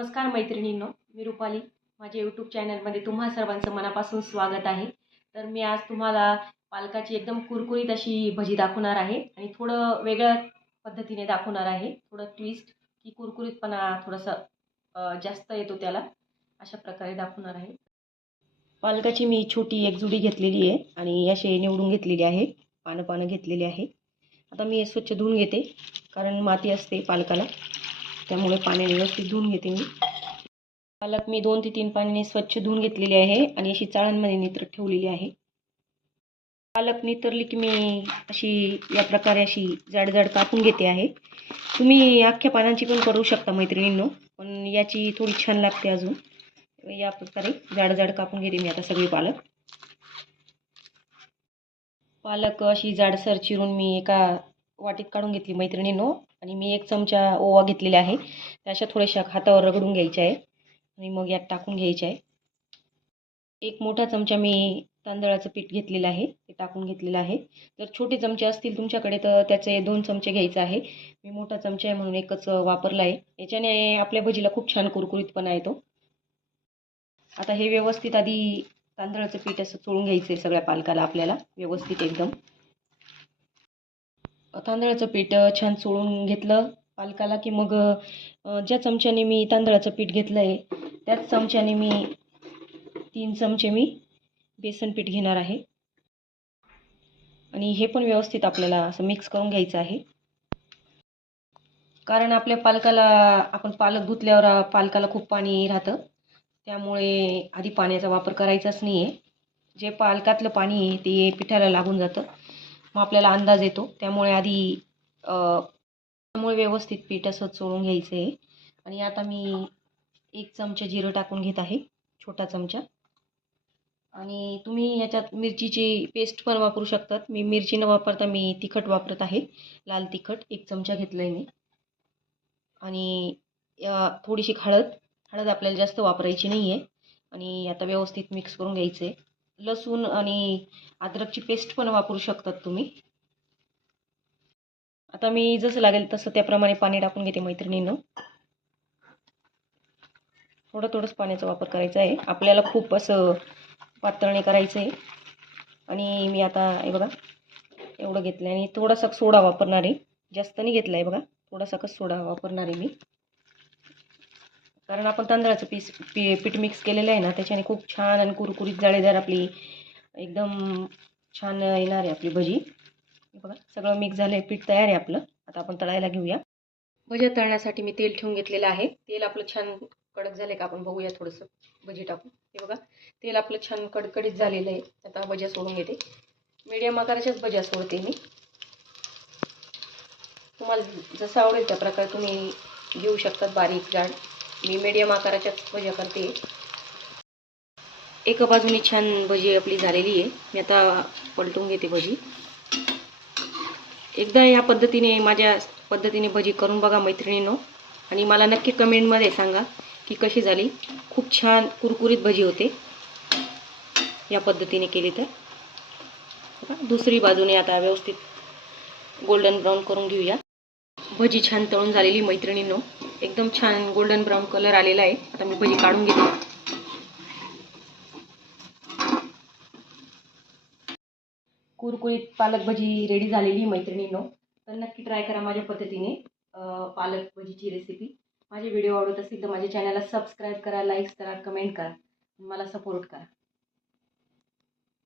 नमस्कार मैत्रिणींनो मी रुपाली. माझ्या यूट्यूब चॅनलमध्ये तुम्हा सर्वांचं मनापासून स्वागत आहे. तर मी आज तुम्हाला पालकाची एकदम कुरकुरीत अशी भजी दाखवणार आहे आणि थोडं वेगळ्या पद्धतीने दाखवणार आहे. थोडं ट्विस्ट की कुरकुरीतपणा थोडंसं जास्त येतो त्याला. अशा प्रकारे दाखवणार आहे. पालकाची मी छोटी एक जुडी घेतलेली आहे आणि असे निवडून घेतलेली आहे. पानं पानं घेतलेली आहे. आता मी हे स्वच्छ धुवून घेते कारण माती असते पालकाला. त्यामुळे पाण्याने व्यवस्थित धुवून घेते मी. पालक मी दोन ते तीन पाण्याने स्वच्छ धुवून घेतलेली आहे आणि अशी चाळणमध्ये नितर ठेवलेली आहे. पालक नितरली की मी अशी या प्रकारे अशी जाड जाड कापून घेते आहे. तुम्ही अख्ख्या पानांची पण करू शकता मैत्रिणींनो पण याची थोडी छान लागते अजून. या प्रकारे जाड जाड कापून घेते मी आता सगळी पालक. पालक अशी जाडसर चिरून मी एका वाटीत काढून घेतली मैत्रिणींनो. आणि मी एक चमचा ओवा घेतलेला आहे. त्या अशा थोड्याशा हातावर रगडून घ्यायच्या आहे. आणि मग यात टाकून घ्यायच्या आहे. एक मोठा चमचा मी तांदळाचं पीठ घेतलेलं आहे. ते टाकून घेतलेलं आहे. जर छोटे चमचे असतील तुमच्याकडे तर त्याचे दोन चमचे घ्यायचे आहे. मी मोठा चमचा आहे म्हणून एकच वापरला आहे. याच्याने आपल्या भजीला खूप छान कुरकुरीतपणा येतो. आता हे व्यवस्थित आधी तांदळाचं पीठ असं चोळून घ्यायचं आहे सगळ्या पालकाला आपल्याला. व्यवस्थित एकदम. तांदळाचं पीठ छान चोळून घेतलं पालकाला की मग ज्या चमच्याने मी तांदळाचं पीठ घेतलं आहे त्याच चमच्याने मी तीन चमचे मी बेसन पीठ घेणार आहे. आणि हे पण व्यवस्थित आपल्याला असं मिक्स करून घ्यायचं आहे. कारण आपल्या पालकाला आपण पालक धुतल्यावर पालकाला खूप पाणी राहतं. त्यामुळे आधी पाण्याचा वापर करायचाच नाही आहे जे पालकातलं पाणी आहे ते पिठाला लागून जातं. मग आपल्याला अंदाज येतो. त्यामुळे आधी त्यामुळे व्यवस्थित पीठ असं चोळून घ्यायचं आहे. आणि आता मी एक चमचा जिरं टाकून घेत आहे छोटा चमचा. आणि तुम्ही याच्यात मिरचीची पेस्ट पण वापरू शकतात. मी मिरची न वापरता मी तिखट वापरत आहे. लाल तिखट एक चमचा घेतलं आहे मी. आणि थोडीशी हळद. हळद आपल्याला जास्त वापरायची नाही आहे आणि आता व्यवस्थित मिक्स करून घ्यायचं आहे लसूण आणि अद्रकची पेस्ट पण वापरू शकतात तुम्ही. आता मी जसं लागेल तसं त्याप्रमाणे पाणी टाकून घेते मैत्रिणीनं. थोडं थोडंच पाण्याचा वापर करायचा आहे. आपल्याला खूप असं पातळणी करायचं आहे आणि मी आता हे बघा एवढं घेतलं आहे आणि थोडासा सोडा वापरणार आहे जास्त नाही घेतला आहे बघा. थोडासा कस सोडा वापरणार आहे मी. कारण आपण तांदळाचं पीस पी पीठ मिक्स केलेलं आहे ना त्याच्याने खूप छान आणि कुरकुरीत जाळेदार आपली एकदम छान येणार आहे आपली भजी. बघा सगळं मिक्स झालं आहे पीठ तयार आहे आपलं. आता आपण तळायला घेऊया. भज्या तळण्यासाठी मी तेल ठेवून घेतलेलं आहे. तेल आपलं छान कडक झालं का आपण बघूया थोडंसं भजी टाकून. हे बघा तेल आपलं छान कडकडीत झालेलं आहे. आता भज्या सोडून घेते. मीडियम आकाराच्याच भज्या सोडते मी. तुम्हाला जसं आवडेल त्या प्रकारे तुम्ही घेऊ शकतात बारीक जाड. मी मीडियम आकाराच्याच भज्या करते. एका बाजूने छान भजी आपली झालेली आहे. मी आता पलटून घेते भजी. एकदा ह्या पद्धतीने माझ्या पद्धतीने भजी करून बघा मैत्रिणींनो. आणि मला नक्की कमेंटमध्ये सांगा की कशी झाली. खूप छान कुरकुरीत भजी होते. या पद्धतीने केली तर. दुसरी बाजूने आता व्यवस्थित गोल्डन ब्राऊन करून घेऊया. भजी छान तळून झालेली मैत्रिणींनो. एकदम छान गोल्डन ब्राऊन कलर आलेला आहे. आता मी भजी काढून घेते. कुरकुरीत पालक भजी रेडी झालेली मैत्रिणींनो. तर नक्की ट्राय करा माझ्या पद्धतीने पालक भजीची रेसिपी माझे व्हिडिओ आवडत असतील तर माझ्या चॅनलला सबस्क्राईब करा लाईक्स करा कमेंट करा. मला सपोर्ट करा.